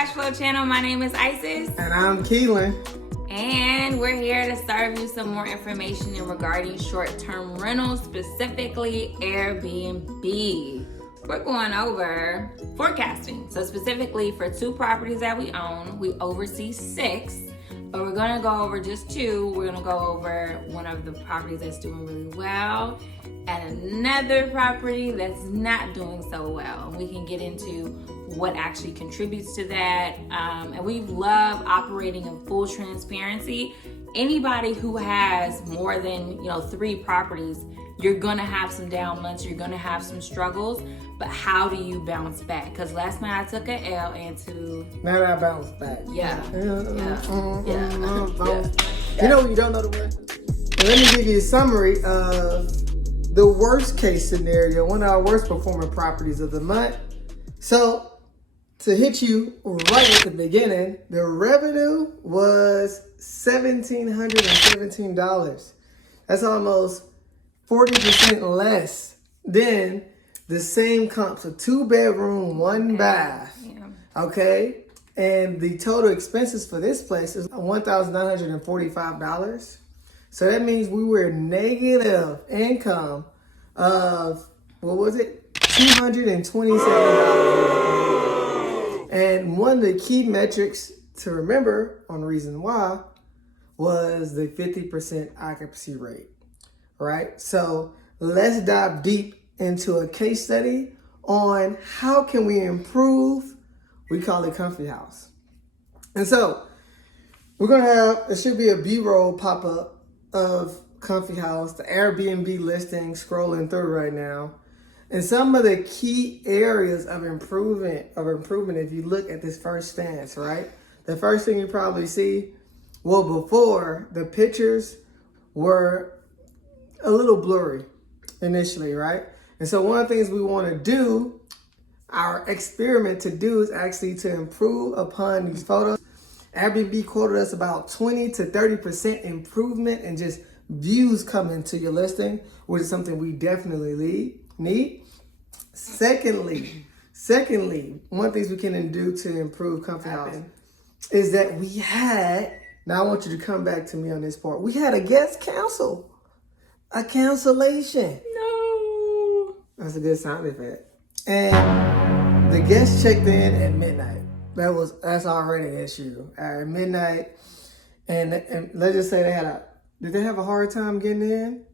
Cash Flow channel. My name is Isis. And I'm Kehlin. And we're here to serve you some more information regarding short-term rentals, specifically Airbnb. We're going over forecasting. So specifically for 2 properties that we own, we oversee 6, but we're gonna go over just 2. We're gonna go over one of the properties that's doing really well and another property that's not doing so well. And we can get into what actually contributes to that. And we love operating in full transparency. Anybody who has more than 3 properties, you're gonna have some down months, you're gonna have some struggles, but how do you bounce back? Because last night I took an L into... Now I bounce back. Yeah. You know when you don't know the word? Let me give you a summary of the worst case scenario, one of our worst performing properties of the month. So, to hit you right at the beginning, the revenue was $1,717. That's almost 40% less than the same comp. So 2-bedroom, 1 bath. Yeah. Okay. And the total expenses for this place is $1,945. So that means we were negative income of, what was it? $227. And one of the key metrics to remember on reason why was the 50% occupancy rate. Right? So let's dive deep into a case study on how can we improve, we call it Comfy House. And so we're going to have, it should be a B-roll pop-up of Comfy House, the Airbnb listing scrolling through right now. And some of the key areas of improvement if you look at this first stance, right? The first thing you probably see, well, before the pictures were a little blurry initially, right? And so one of the things we want to do, our experiment to do, is actually to improve upon these photos. Airbnb quoted us about 20 to 30% improvement in just views coming to your listing, which is something we definitely need. Secondly, one of the things we can do to improve Comfy House is that we had, now I want you to come back to me on this part, we had a guest cancel. A cancellation. No. That's a good sound effect. And the guest checked in at midnight. That's already an issue. At midnight, and let's just say did they have a hard time getting in?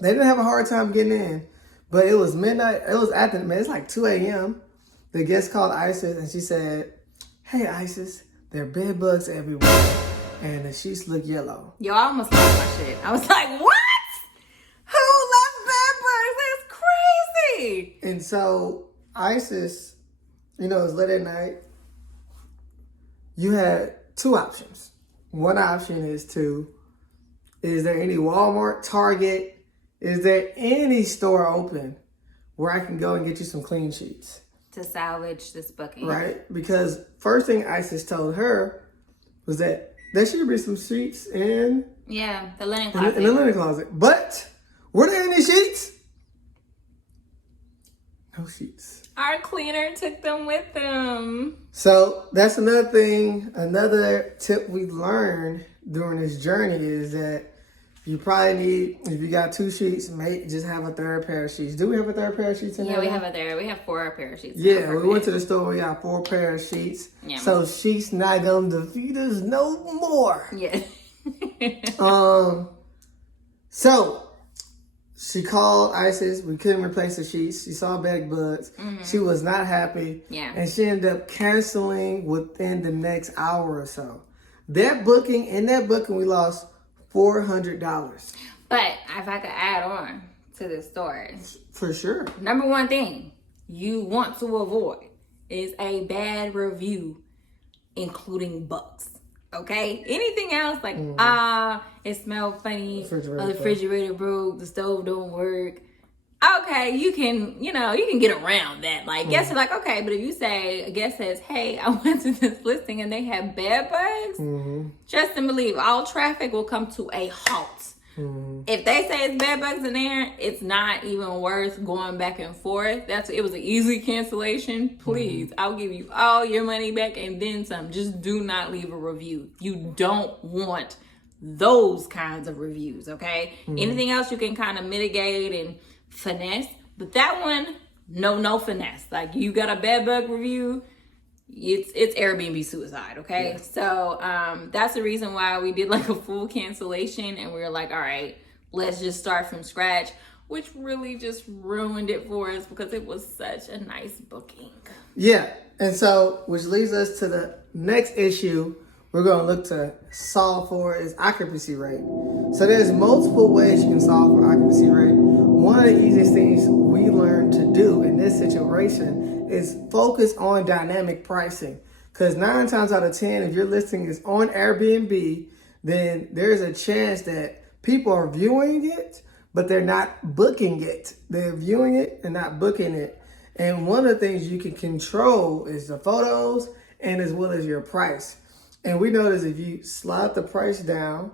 They didn't have a hard time getting in, but it was midnight. It was it's like 2 a.m. The guest called Isis and she said, "Hey Isis, there are bed bugs everywhere and the sheets look yellow." Yo, I almost lost my shit. I was like, what? Who loves bed bugs? That's crazy. And so Isis, it's late at night. You had 2 options. One option is there any Walmart, Target, is there any store open where I can go and get you some clean sheets? To salvage this booking. Right? Because first thing Isis told her was that there should be some sheets in... Yeah, the linen closet. In the linen closet. But were there any sheets? No sheets. Our cleaner took them with them. So that's another thing, another tip we learned during this journey is that you probably need, if you got 2 sheets, just have a 3rd pair of sheets. Do we have a 3rd pair of sheets in there? Yeah, we have it there. We have 4 pair of sheets. Yeah, we went to the store, we got 4 pair of sheets. Yeah. So sheets not gonna defeat us no more. Yeah. So she called Isis. We couldn't replace the sheets. She saw bed bugs. Mm-hmm. She was not happy. Yeah. And she ended up canceling within the next hour or so. In that booking, we lost $400. But if I could add on to this story. For sure. Number 1 thing you want to avoid is a bad review, including bugs. Okay? Anything else like, it smelled funny, the refrigerator broke, the stove don't work. Okay, you can get around that. Like, guests are like, okay, but if you say, a guest says, hey, I went to this listing and they have bed bugs, trust and believe, all traffic will come to a halt. If they say it's bed bugs in there, it's not even worth going back and forth. It was an easy cancellation. Please, I'll give you all your money back and then some. Just do not leave a review. You don't want those kinds of reviews, okay? Anything else you can kind of mitigate and finesse, but that one, no finesse. Like, you got a bed bug review, it's Airbnb suicide, okay? Yeah. So that's the reason why we did like a full cancellation, and we were like, all right, let's just start from scratch, which really just ruined it for us because it was such a nice booking. Yeah, and so which leads us to the next issue we're going to look to solve for is occupancy rate. So there's multiple ways you can solve for occupancy rate. One of the easiest things we learned to do in this situation is focus on dynamic pricing. Because 9 times out of 10, if your listing is on Airbnb, then there's a chance that people are viewing it, but they're not booking it. They're viewing it and not booking it. And one of the things you can control is the photos and as well as your price. And we notice if you slide the price down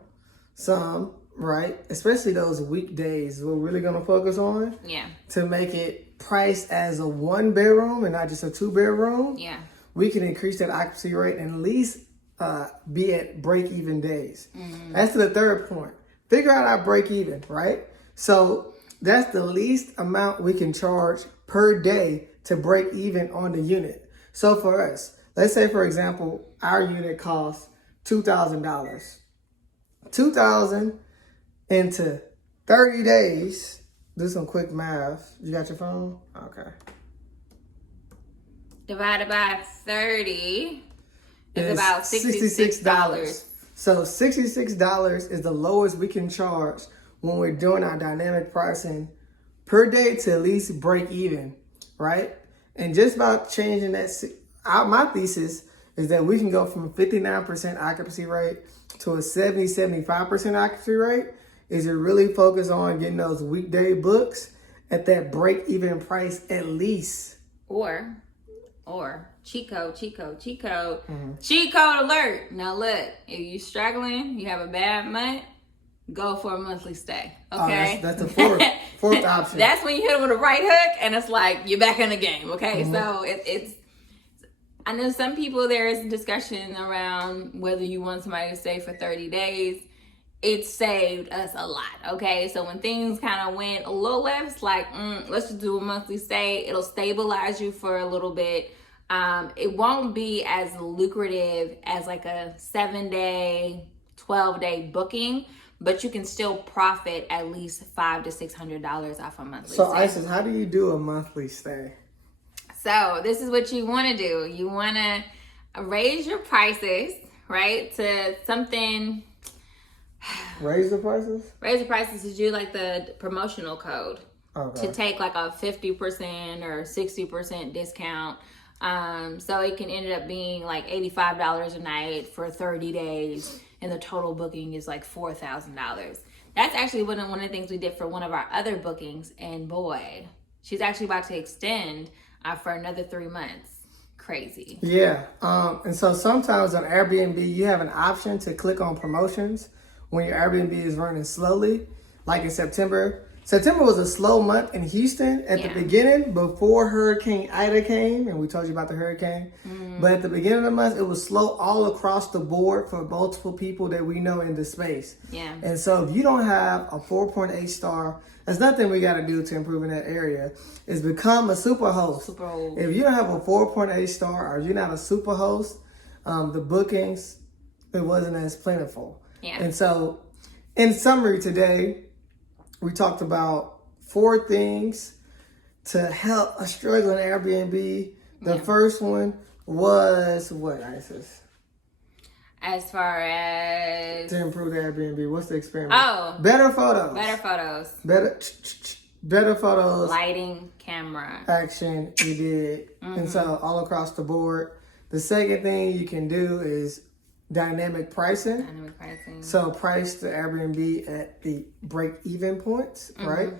some, right, especially those weekdays we're really going to focus on, to make it priced as a 1-bedroom and not just a 2-bedroom, we can increase that occupancy rate and at least be at break-even days. That's the third point. Figure out our break-even, right? So that's the least amount we can charge per day to break even on the unit. So for us, let's say, for example, our unit costs $2,000. $2,000 into 30 days. Do some quick math. You got your phone? Okay. Divided by 30 is about $66. So $66 is the lowest we can charge when we're doing our dynamic pricing per day to at least break even, right? And just about changing that, my thesis is that we can go from a 59% occupancy rate to a 75% occupancy rate is to really focus on getting those weekday books at that break-even price at least. Or cheat code. Cheat code alert. Now look, if you're struggling, you have a bad month, go for a monthly stay. Okay, that's the fourth option. That's when you hit them with a right hook, and it's like you're back in the game. Okay, so it's. I know some people, there is discussion around whether you want somebody to stay for 30 days. It saved us a lot, okay? So when things kind of went a little left, it's like, let's just do a monthly stay. It'll stabilize you for a little bit. It won't be as lucrative as like a 7-day, 12-day booking, but you can still profit at least $500 to $600 off a monthly stay. So Isis, how do you do a monthly stay? So this is what you want to do. You want to raise your prices, right, to something. Raise the prices? Raise the prices to do like the promotional code. Okay. To take like a 50% or 60% discount. So it can end up being like $85 a night for 30 days. And the total booking is like $4,000. That's actually one of the things we did for one of our other bookings. And boy, she's actually about to extend for another 3 months. Crazy. Yeah. And so sometimes on Airbnb, you have an option to click on promotions when your Airbnb is running slowly. Like in September. September was a slow month in Houston at the beginning before Hurricane Ida came. And we told you about the hurricane. But at the beginning of the month, it was slow all across the board for multiple people that we know in the space. Yeah. And so if you don't have a 4.8 star, there's nothing we got to do to improve in that area, is become a super host. If you don't have a 4.8 star or you're not a super host, the bookings, it wasn't as plentiful. Yeah. And so in summary today, we talked about 4 things to help a struggling Airbnb. The first one was what, Isis? As far as... To improve the Airbnb. What's the experiment? Oh. Better photos. Better photos. Lighting, camera. Action, you did. And so all across the board. The second thing you can do is dynamic pricing. So price the Airbnb at the break-even points, right?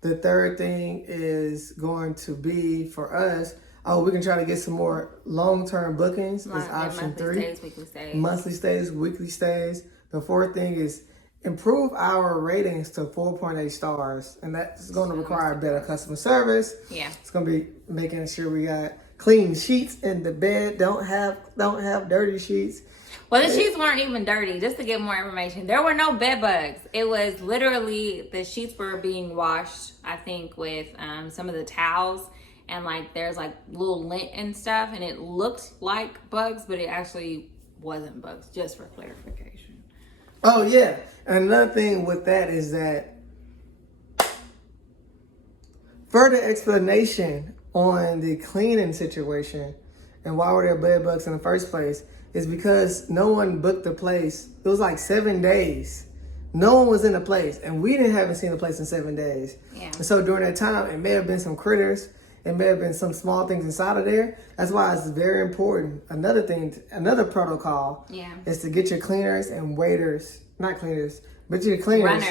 The third thing is going to be for us, we can try to get some more long-term bookings. Is option 3. Monthly stays, weekly stays. Monthly stays, weekly stays. The fourth thing is improve our ratings to 4.8 stars, and that's going to require better customer service. Yeah. It's going to be making sure we got clean sheets in the bed. Don't have dirty sheets. Well, the sheets weren't even dirty. Just to get more information, there were no bed bugs. It was literally the sheets were being washed, I think, with some of the towels, and like there's like little lint and stuff, and it looked like bugs, but it actually wasn't bugs. Just for clarification. Oh yeah, another thing with that is that further explanation on the cleaning situation and why were there bed bugs in the first place is because no one booked the place. It was like 7 days. No one was in the place, and we haven't seen the place in 7 days. Yeah. And so during that time, it may have been some critters. It may have been some small things inside of there. That's why it's very important. Another protocol is to get your cleaners and waiters, not cleaners, but your cleaners,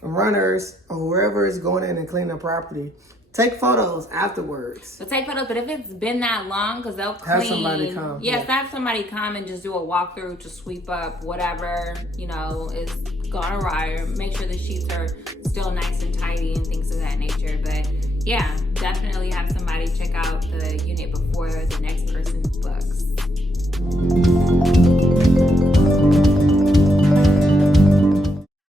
runners, or whoever is going in and cleaning the property. Take photos afterwards. So take photos, but if it's been that long, because they'll clean. Have somebody come. Yes, have somebody come and just do a walkthrough to sweep up whatever, is gone awry. Make sure the sheets are still nice and tidy and things of that nature. But yeah, definitely have somebody check out the unit before the next person books.